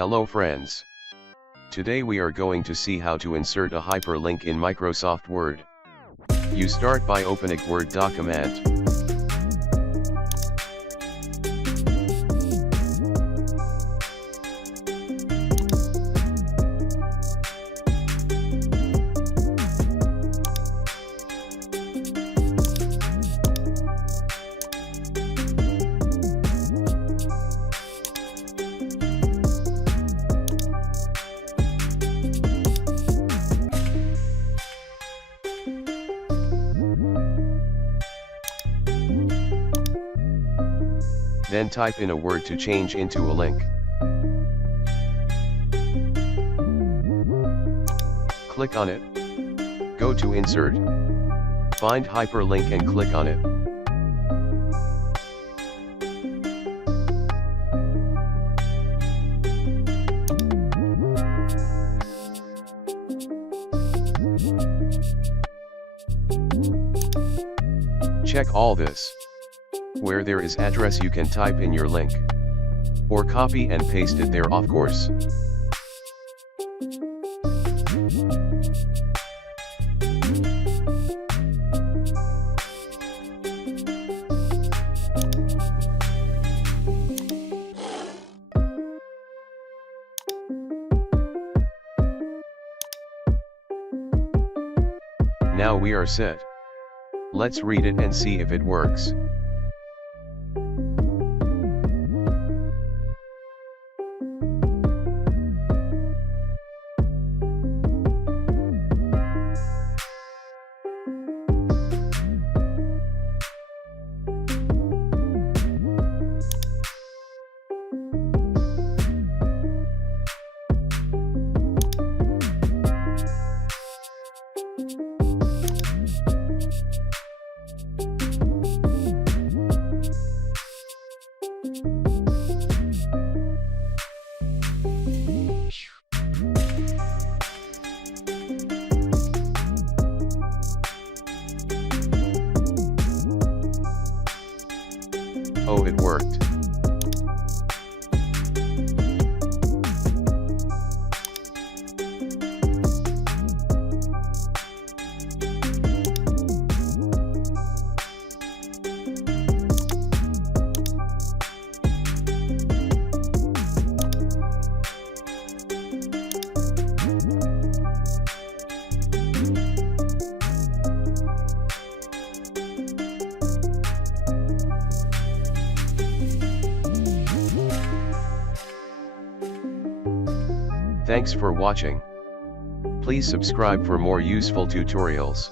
Hello friends. Today we are going to see how to insert a hyperlink in Microsoft Word. You start by opening Word document. Then type in a word to change into a link. Click on it. Go to Insert. Find Hyperlink and click on it. Check all this. Where there is address you can type in your link. Or copy and paste it there of course. Now we are set. Let's read it and see if it works. Oh, it worked. Thanks for watching. Please subscribe for more useful tutorials.